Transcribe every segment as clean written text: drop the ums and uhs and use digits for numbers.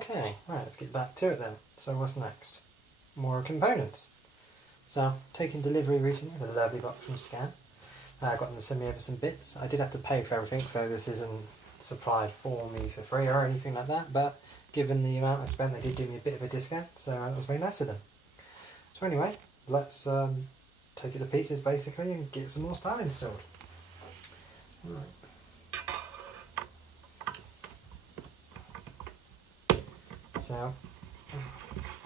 Okay, right, let's get back to it then. So what's next? More components. So, taking delivery recently of a lovely box from Scan. I got them to send me over some bits. I did have to pay for everything, so this isn't supplied for me for free or anything like that, but given the amount I spent, they did give me a bit of a discount, so that was very nice of them. So anyway, let's take it to pieces basically and get some more style installed. Right. So,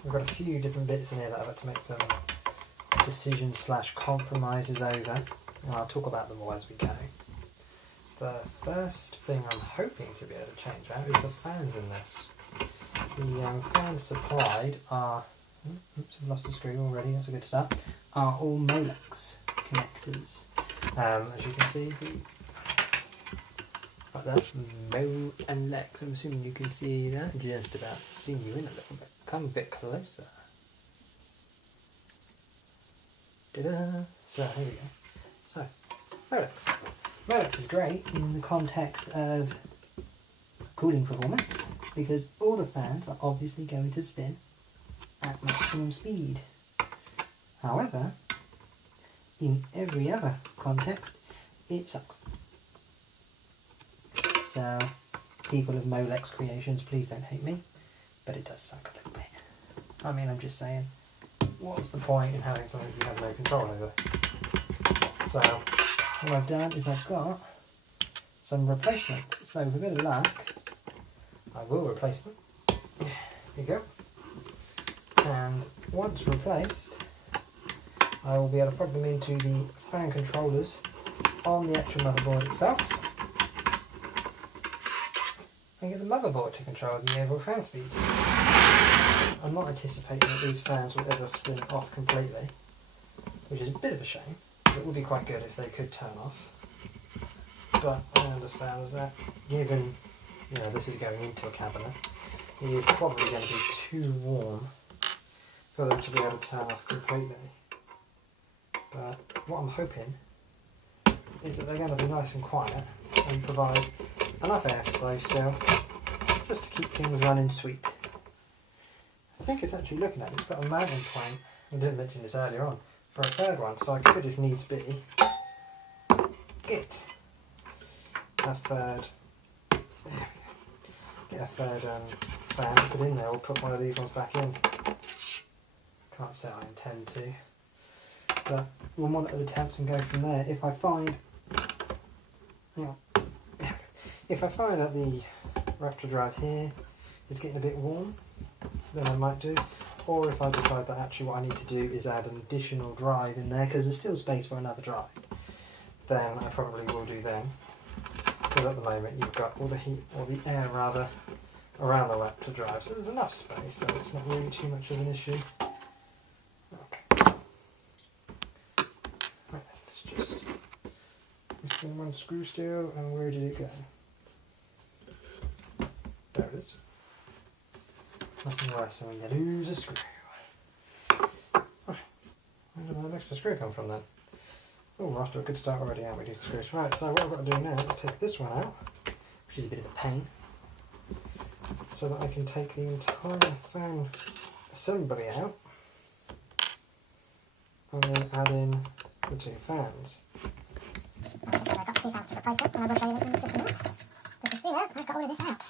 we've got a few different bits in here that I've had to make some decisions / compromises over, and I'll talk about them all as we go. The first thing I'm hoping to be able to change out is the fans in this. The fans supplied are, oops, I've lost the screw already, that's a good start, are all Molex connectors. As you can see, like that, Mo and Lex, I'm assuming you can see that, just about zoom you in a little bit, come a bit closer. Ta-da! So, here we go. So, Molex. Molex is great in the context of cooling performance, because all the fans are obviously going to spin at maximum speed. However, in every other context, it sucks. So, people of Molex creations, please don't hate me, but it does suck a little bit. I mean, I'm just saying, what's the point in having something you have no control over? So, what I've done is I've got some replacements. So, with a bit of luck, I will replace them. Here you go. And once replaced, I will be able to plug them into the fan controllers on the actual motherboard itself and get the motherboard to control the overall fan speeds. I'm not anticipating that these fans will ever spin off completely, which is a bit of a shame. It would be quite good if they could turn off. But I understand that given, you know, this is going into a cabinet, it is probably going to be too warm for them to be able to turn off completely. But what I'm hoping is that they're going to be nice and quiet and provide enough airflow still, just to keep things running sweet. I think it's actually looking at it, it's got a mounting point, I didn't mention this earlier on, for a third one, so I could, if needs be, get a third, there we go, get a third fan to put in there, or put one of these ones back in. Can't say I intend to, but we'll monitor the temps and go from there. If I find, if I find that the Raptor drive here is getting a bit warm, then I might do. Or if I decide that actually what I need to do is add an additional drive in there, because there's still space for another drive, then I probably will do then. Because at the moment you've got all the heat, or the air rather, around the Raptor drive, so there's enough space, so it's not really too much of an issue. Okay. Right, let's just missing one screw still, and where did it go? There it is. Nothing worse than when you lose a screw. Right. Where did that extra screw come from then? Oh, we're off to a good start already, aren't we, doing screws? Right, so what I've got to do now is take this one out, which is a bit of a pain, so that I can take the entire fan assembly out and then add in the two fans. So I've got two fans to replace it, and I will show you them just now, just as soon as I've got all of this out.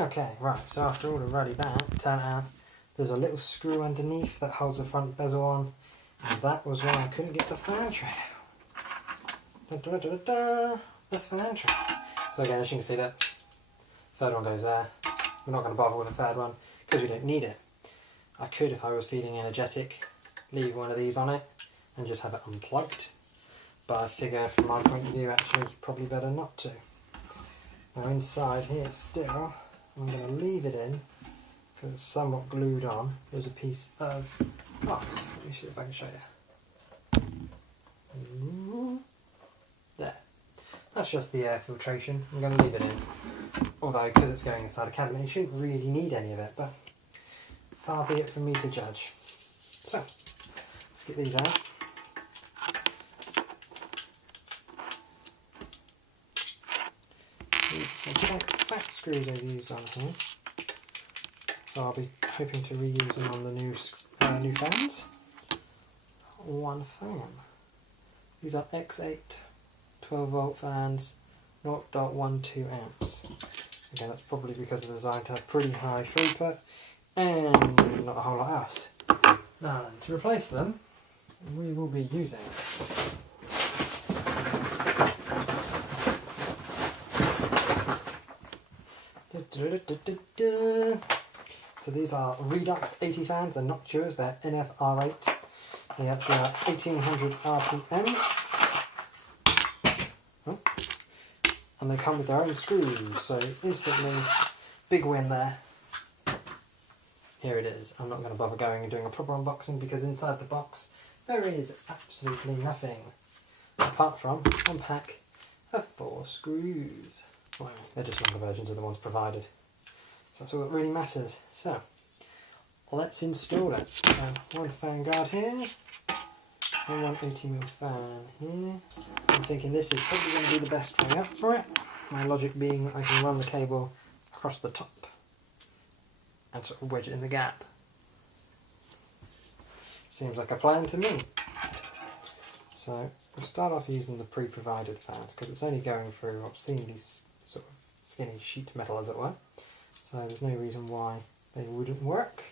Okay, right, so after all already that, turn it out, there's a little screw underneath that holds the front bezel on, and that was why I couldn't get the fan tray out. Da, da, da, da, da, the fan tray. So again, as you can see, that third one goes there. We're not going to bother with the third one because we don't need it. I could, if I was feeling energetic, leave one of these on it and just have it unplugged, but I figure from my point of view actually probably better not to. Now inside here still, I'm going to leave it in because it's somewhat glued on. There's a piece of, oh, let me see if I can show you. There. That's just the air filtration. I'm going to leave it in. Although, because it's going inside a cabinet, you shouldn't really need any of it, but far be it from me to judge. So, let's get these out. These are some quite fat screws I've used on here. So I'll be hoping to reuse them on the new fans. One fan. These are X8 12 volt fans, 0.12 amps. Again, that's probably because they're designed to have pretty high throughput and not a whole lot else. Now, to replace them, we will be using so these are Redux 80 fans, they're not Chewers, they're NFR8. They actually are 1800 RPM. Oh. And they come with their own screws, so instantly, big win there. Here it is. I'm not going to bother going and doing a proper unboxing because inside the box there is absolutely nothing apart from one pack of 4 screws. Well, they're just longer versions of the ones provided. So that's all that really matters. So, let's install it. One fan guard here, and one 80mm fan here. I'm thinking this is probably going to be the best way up for it. My logic being that I can run the cable across the top and sort of wedge it in the gap. Seems like a plan to me. So we'll start off using the pre-provided fans because it's only going through obscenely sort of skinny sheet metal, as it were. So there's no reason why they wouldn't work.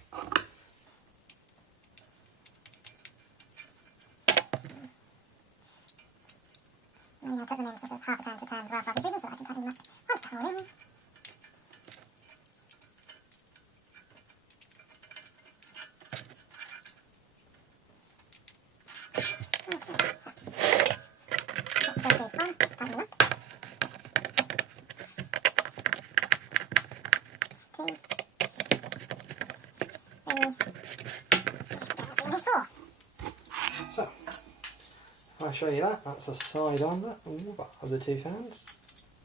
I'm going to put them in sort of half time to turn as well for obvious reasons so I can tighten them up once they're all in. So, if I show you that, that's a side on that of the 2 fans.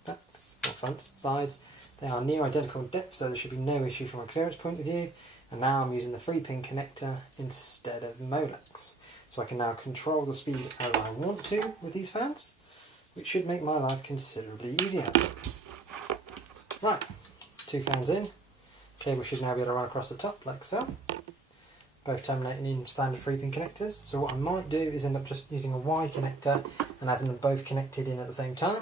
Backs, or fronts, sides. They are near identical depth, so there should be no issue from a clearance point of view. And now I'm using the 3-pin connector instead of Molex. So I can now control the speed as I want to with these fans, which should make my life considerably easier. Right, 2 fans in. Cable should now be able to run across the top like so. Both terminating in standard 3-pin connectors. So what I might do is end up just using a Y connector and having them both connected in at the same time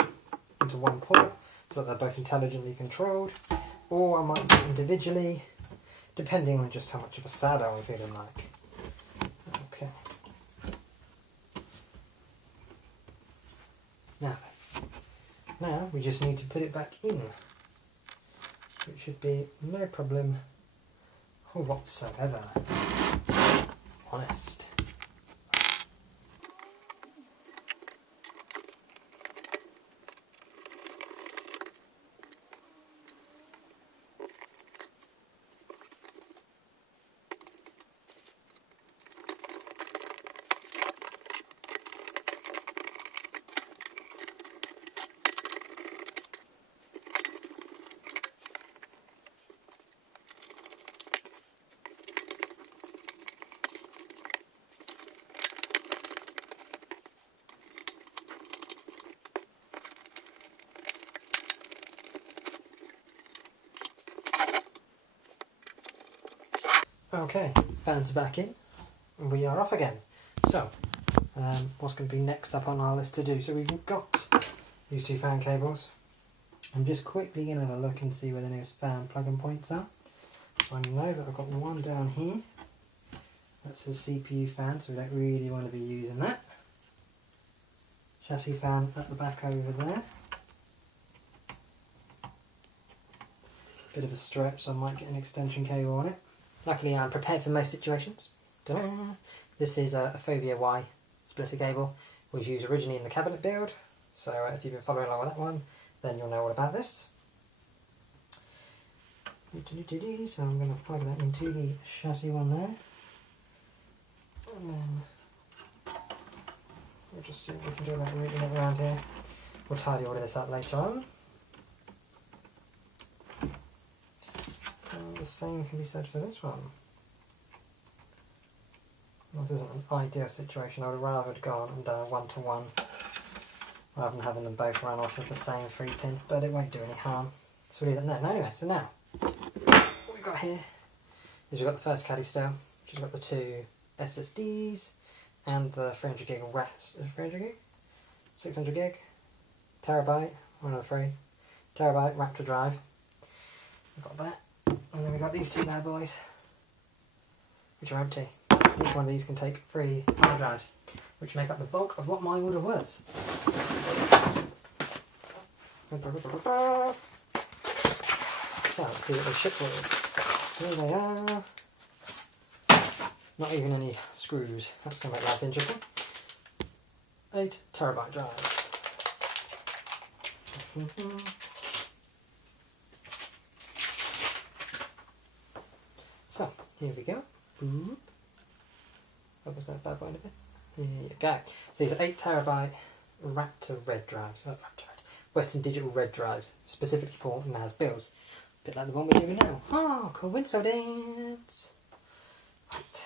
into one port so that they're both intelligently controlled. Or I might do it individually, depending on just how much of a sado I'm feeling like. Okay. Now we just need to put it back in. It should be no problem whatsoever. Honest. Okay, fans are back in, and we are off again. So, what's going to be next up on our list to do? So we've got these 2 fan cables, I'm just quickly going to have a look and see where the nearest fan plug-in points are. So I know that I've got one down here. That's a CPU fan, so we don't really want to be using that. Chassis fan at the back over there. Bit of a stretch, so I might get an extension cable on it. Luckily I'm prepared for most situations. Ta-da! This is a Phobia Y splitter cable, which was used originally in the cabinet build. So if you've been following along with that one, then you'll know all about this. So I'm going to plug that into the chassis one there. And then we'll just see what we can do about routing it around here. We'll tidy all of this up later on. And the same can be said for this one. Well, this isn't an ideal situation. I would rather have gone and done a one-to-one rather than having them both run off with the same 3-pin, but it won't do any harm. So we'll leave that there. No, anyway, so now what we've got here is we've got the first caddy still, which has got the 2 SSDs and the 300 gig rest. 300 gig? 600 gig? Terabyte, one of the 3. Terabyte Raptor drive. We've got that. And then we've got these 2 bad boys, which are empty. Each one of these can take 3 hard drives, which make up the bulk of what my order was. So let's see what they ship with. Here they are. Not even any screws. That's going to make life interesting. 8 terabyte drives. So here we go. What was that bad boy in a bit? Here you go. So these are 8 terabyte Raptor red drives. Western Digital red drives, specifically for NAS Builds. A bit like the one we're doing now. Oh, coincidence! Right.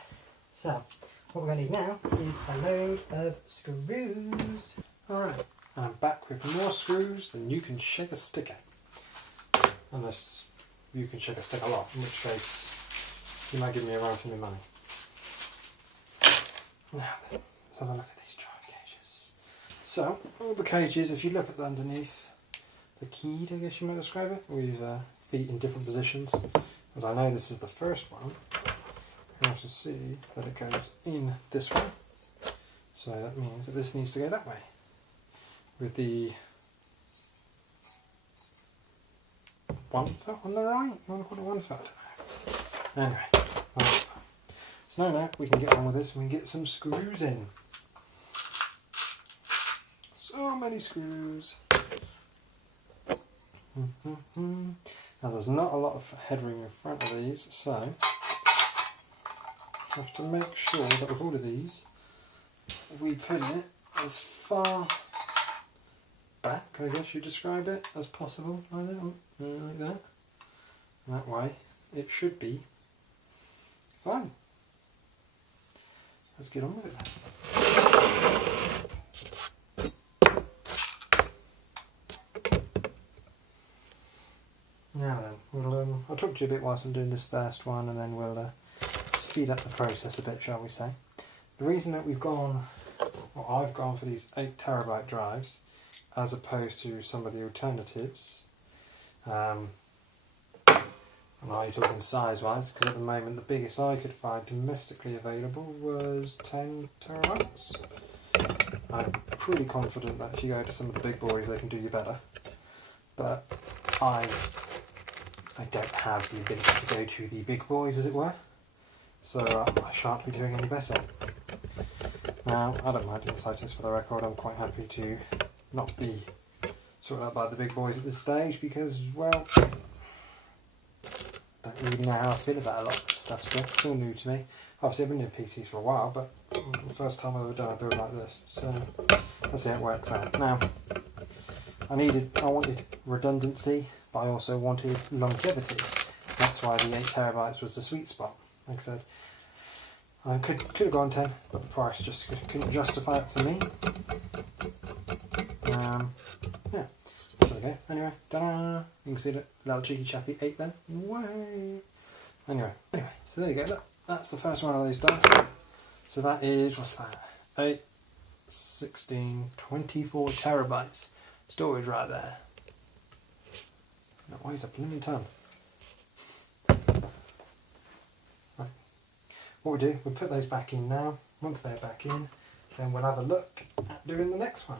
So, what we're going to need now is a load of screws. Alright, I'm back with more screws than you can shake a stick at. Unless you can shake a stick a lot, in which case you might give me a run for my money. Now then, let's have a look at these drive cages. So, all the cages, if you look at the underneath, the keyed, I guess you might describe it, with feet in different positions. As I know this is the first one, you also see that it goes in this way. So that means that this needs to go that way. With the 1 foot on the right? You want to call it 1 foot? I don't know. Anyway, 1 foot. So now we can get on with this and we can get some screws in. So many screws. Now there's not a lot of headroom in front of these, so I have to make sure that with all of these we put it as far back, I guess you describe it, as possible, like that. That way it should be fine. Let's get on with it then. Now then, I'll talk to you a bit whilst I'm doing this first one, and then we'll speed up the process a bit, shall we say. The reason that we've gone, or I've gone for these 8 terabyte drives, as opposed to some of the alternatives, and are you talking size-wise, because at the moment the biggest I could find domestically available was 10 terabytes. I'm pretty confident that if you go to some of the big boys they can do you better, but I don't have the ability to go to the big boys, as it were, so I shan't be doing any better. Now, I don't mind doing this for the record. I'm quite happy to not be sorted out by the big boys at this stage because, well, I don't really know how I feel about a lot of this stuff still. It's all new to me. Obviously I've been doing PCs for a while, but the first time I've ever done a build like this, so let's see how it works out. Now, I wanted redundancy, but I also wanted longevity. That's why the 8 terabytes was the sweet spot. Like I said, I could have gone 10, but the price just couldn't justify it for me. Yeah, so there we go. Anyway, ta-da! You can see that little cheeky chappy 8 then. Way. Anyway, so there you go. Look, that's the first one of those done. So that is, what's that? 8, 16, 24 terabytes storage right there. That weighs a blooming ton. Right. What we'll do, we'll put those back in now. Once they're back in, then we'll have a look at doing the next one.